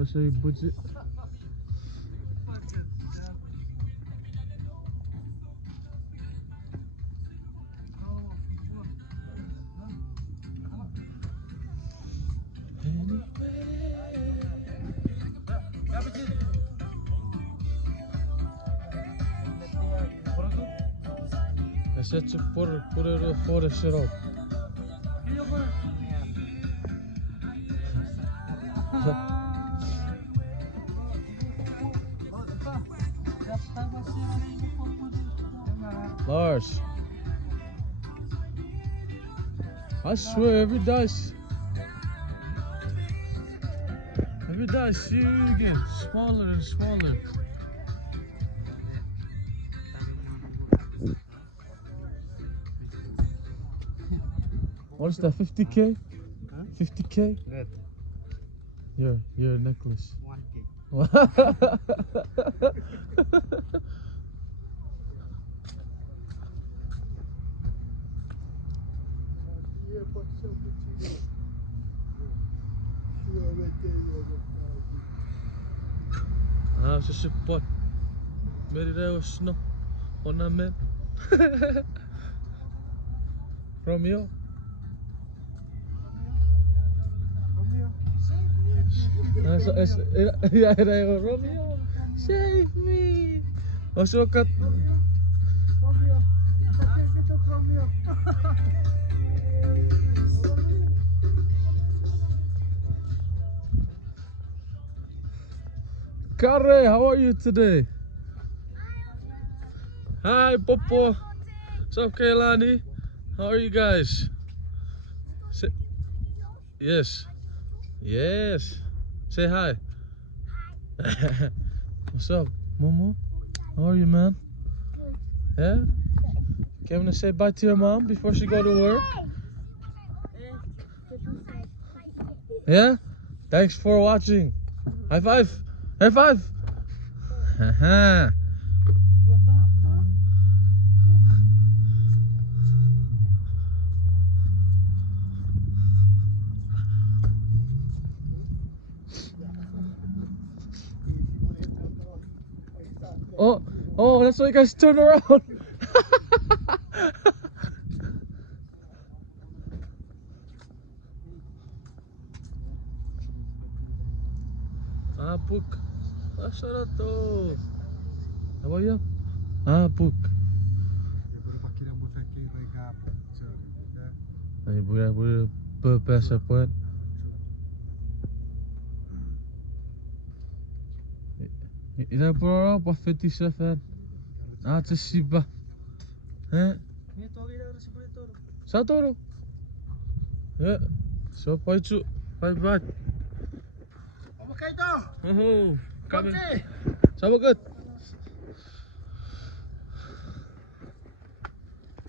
I'll show you budget. I said to put it for the shit up. Lars, I swear every dice you get smaller and smaller. What is that? 50k? 50k? Your necklace. 1k. Ah, så support. Med det der snor. Ornament. Romeo. Ja, Romeo. Save me. Og så kat. Romeo. Kare, how are you today? Hi, Popo. What's up, Kaylani? How are you guys? Yes. Yes. Say hi. What's up, Momo? How are you, man? Yeah? Can you say bye to your mom before she go to work? Yeah? Thanks for watching. High five. High five. Haha. Oh, that's why you guys turn around. Apuk. Asal tu? Apa ya? Apuk. Ay, boleh berpesa pun. Ina bro, apa fetish fan? Ah, tersiba. Satu. Ya. So, paicu. Bye. Oh, kami. Sama good.